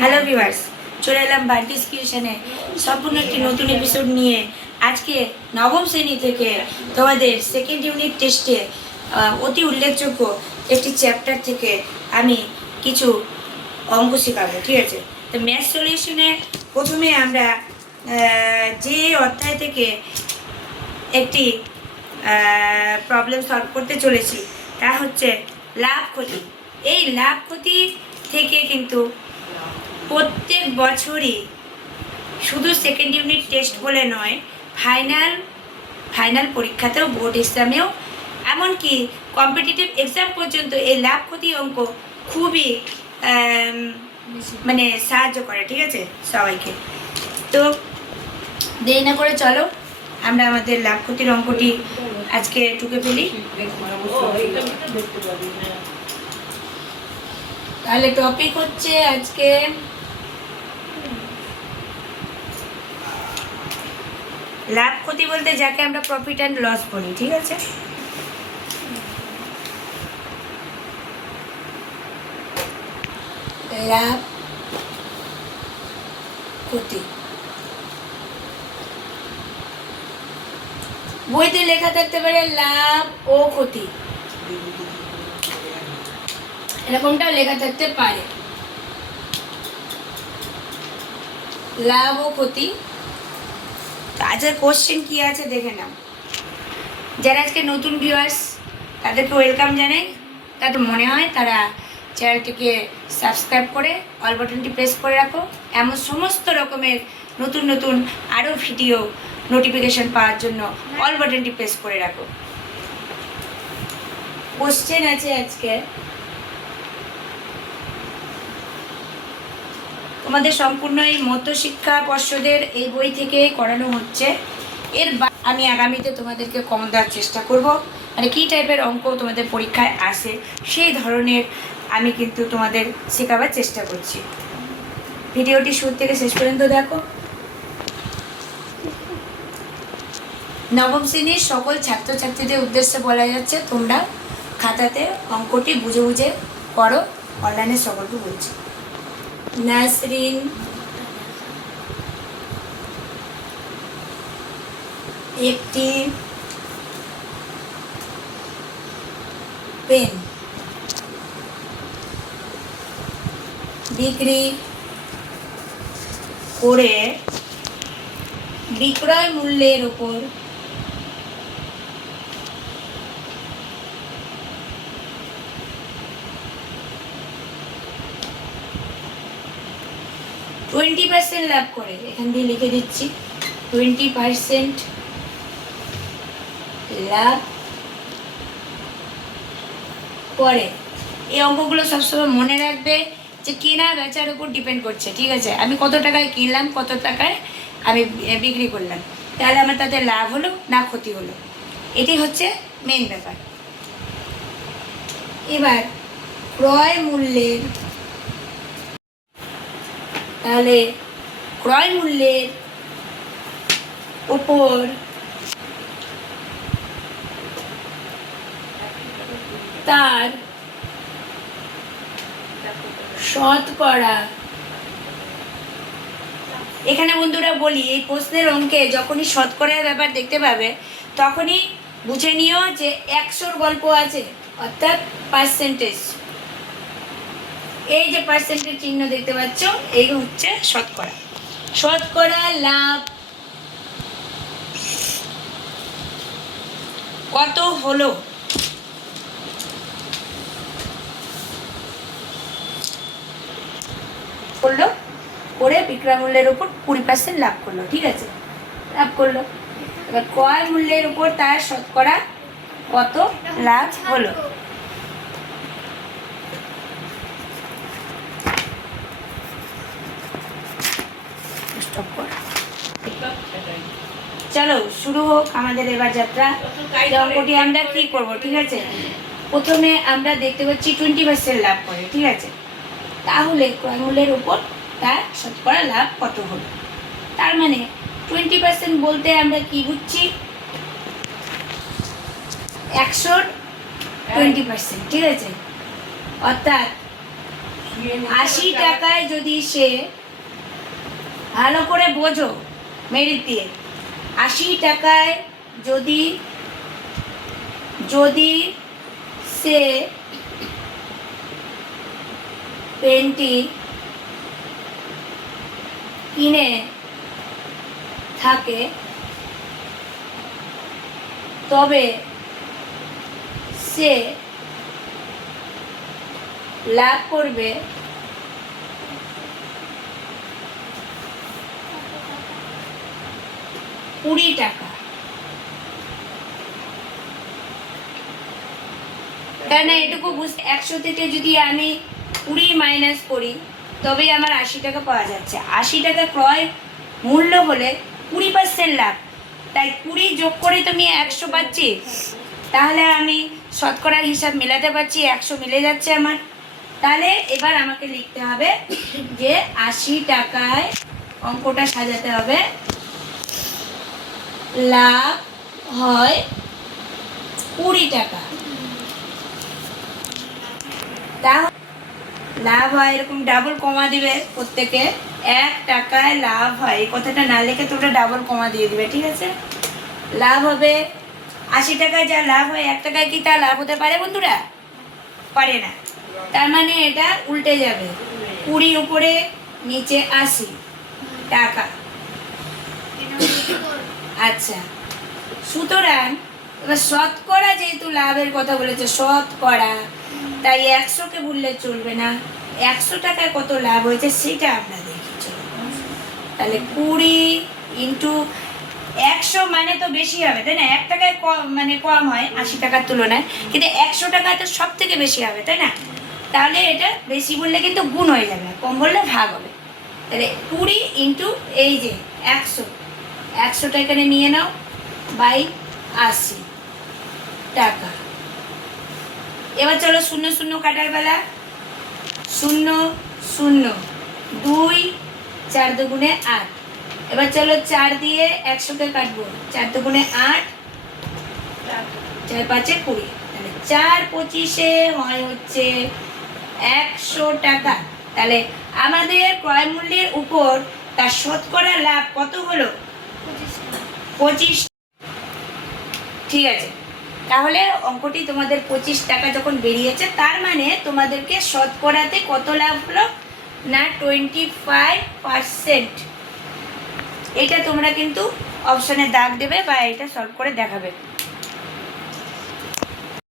Hello viewers, চলে এলাম বার্কিস কিউশনে সম্পূর্ণ একটি নতুন এপিসোড নিয়ে। আজকে নবম শ্রেণী থেকে তোমাদের সেকেন্ড ইউনিট টেস্টে অতি উল্লেখযোগ্য একটি চ্যাপ্টার থেকে আমি কিছু অঙ্ক শেখাবো, ঠিক আছে? তো ম্যাথ সলিউশনে প্রথমে আমরা যে অধ্যায় থেকে একটি প্রবলেম সলভ করতে চলেছি তা হচ্ছে লাভ ক্ষতি। এই লাভ ক্ষতি থেকে কিন্তু প্রত্যেক বছরই শুধু সেকেন্ড ইউনিট টেস্ট বলে নয়, ফাইনাল পরীক্ষাতেও, বোর্ড এক্সামেও, এমনকি কম্পিটিটিভ এক্সাম পর্যন্ত এই লাভ ক্ষতি অঙ্ক খুবই মানে সাহায্য করে, ঠিক আছে, সবাইকে। তো দেরি না করে চলো আমরা আমাদের লাভ ক্ষতির অঙ্কটি আজকে টুকে ফেলি। তাহলে টপিক হচ্ছে আজকে লাভ ক্ষতি বলতে যাকে আমরা প্রফিট অ্যান্ড লস বলি, ঠিক আছে? লাভ ক্ষতি বইতে লেখা থাকতে পারে লাভ ও ক্ষতি, এরকমটাও লেখা থাকতে পারে, লাভ ও ক্ষতি। আজকের কোশ্চেন কি আছে দেখে নাও। যারা আজকে নতুন ভিউয়ার্স তাদেরকে ওয়েলকাম জানাই। তাদের মনে হয় তারা চ্যানেলটিকে সাবস্ক্রাইব করে অল বাটনটি প্রেস করে রাখো, এমন সমস্ত রকমের নতুন নতুন আরও ভিডিও নোটিফিকেশন পাওয়ার জন্য অল বাটনটি প্রেস করে রাখো। কোশ্চেন আছে আজকে, তোমাদের সম্পূর্ণ এই মধ্যশিক্ষা পর্ষদের এই বই থেকে করানো হচ্ছে। আমি আগামীতে তোমাদেরকে কম দেওয়ার চেষ্টা করব, মানে কী টাইপের অঙ্ক তোমাদের পরীক্ষায় আসে সেই ধরনের আমি কিন্তু তোমাদের শেখাবার চেষ্টা করছি। ভিডিওটি শুরু থেকে শেষ পর্যন্ত দেখো। নবম শ্রেণীর সকল ছাত্রছাত্রীদের উদ্দেশ্যে বলা যাচ্ছে, তোমরা খাতাতে অঙ্কটি বুঝে বুঝে করো। অনলাইনে সকলকে বলছি। নাসরিন একটি পেন বিক্রি করে বিক্রয় মূল্যের উপর 20% লাভ করে। এখান দিয়ে লিখে দিচ্ছি 20% লাভ করে। এই অঙ্কগুলো সবসময় মনে রাখবে যে কেনা বেচার উপর ডিপেন্ড করছে, ঠিক আছে? আমি কত টাকায় কিনলাম, কত টাকায় আমি বিক্রি করলাম, তাহলে আমার তাতে লাভ হলো না ক্ষতি হলো, এটি হচ্ছে মেন ব্যাপার। এবার ক্রয় মূল্যের, তাহলে ক্রয় মূল্যের উপর তার শতকরা, এখানে বন্ধুরা বলি, এই প্রশ্নের অঙ্কে যখনই শতকরার ব্যাপার দেখতে পাবে তখনই বুঝে নিও যে 100-র গল্প আছে, অর্থাৎ পার্সেন্টেজ। এই যে পার্সেন্টেজ চিহ্ন দেখতে পাচ্ছ, এই হচ্ছে শতকরা। শতকরা লাভ কত হলো, করলো করে বিক্রয় মূল্যের উপর 20% লাভ করলো, ঠিক আছে? লাভ করলো। এবার ক্রয় মূল্যের উপর তার শতকরা কত লাভ হলো। চলো শুরু হোক আমাদের এবার যাত্রা। অঙ্কটি আমরা কি করব, ঠিক আছে? প্রথমে আমরা দেখতে পাচ্ছি 20% লাভ করে, ঠিক আছে? তাহলে ক্রয় মূল্যের উপর তার শতকরা লাভ কত হলো। তার মানে 20% বলতে আমরা কি বুঝছি, 100-র 20%, ঠিক আছে? অর্থাৎ 80 টাকায় যদি সে, ভালো করে বোঝো মেরিট দিয়ে, 80 টাকায় যদি যদি সে পেনটি কিনে থাকে তবে সে লাভ করবে $20। কেন এটুকু বুঝতে, 100 থেকে যদি আমি 20 মাইনাস করি তবে আমার 80 টাকা পাওয়া যাচ্ছে। 80 টাকা ক্রয় মূল্য হলে 20% লাভ, তাই 20 যোগ করে তুমি 100 পাচ্ছি। তাহলে আমি শতকরার হিসাব মেলাতে পারছি, 100 মিলে যাচ্ছে আমার। তাহলে এবার আমাকে লিখতে হবে যে 80 টাকায় অঙ্কটা সাজাতে হবে, লাভ হয় 20 টাকা। তাহলে লাভ হয়, এরকম ডাবল কমা দিবে প্রত্যেকে, 1 টাকায় লাভ হয়, এই কথাটা না লিখে তোমরা ডাবল কমা দিয়ে দিবে, ঠিক আছে? লাভ হবে 80 টাকায় যা লাভ হয় 1 টাকায় কি তা লাভ হতে পারে বন্ধুরা? পারে না। তার মানে এটা উল্টে যাবে, 20 উপরে নিচে 80 টাকা। আচ্ছা, সুতরাং এবার শতকরা যেহেতু লাভের কথা বলেছে, শতকরা, তাই 100কে ভুললে চলবে না। 100 টাকায় কত লাভ হয়েছে সেটা আমরা দেখি। চলো, তাহলে 20 ইন্টু 100 মানে তো বেশি হবে, তাই না? 1 টাকায় কম মানে কম হয় 80 টাকার তুলনায়, কিন্তু 100 টাকায় তো সব থেকে বেশি হবে, তাই না? তাহলে এটা বেশি বললে কিন্তু গুণ হয়ে যাবে, কম বললে ভাগ হবে। তাহলে 20 ইন্টু এই যে 100টা এখানে নিয়ে নাও বাই 80 টাকা। এবার চলো 0 0 কাটার বেলা, 0 0 2 4 দুগুণে 8। এবার চলো 4 দিয়ে 100কে কাটবো, 4 দুগুণে 8, 4 5 20। তাহলে 4 25-এ হয় হচ্ছে 100 টাকা। তাহলে আমাদের ক্রয় মূল্যের উপর তার শতকরা লাভ কত হলো? 25। ঠিক আছে, তাহলে অঙ্কটি তোমাদের 25 টাকা যখন বেরিয়েছে, তার মানে তোমাদেরকে শতকরাতে কত লাভ হলো না 25%। এটা তোমরা কিন্তু অপশানে দাগ দেবে বা এটা সলভ করে দেখাবে।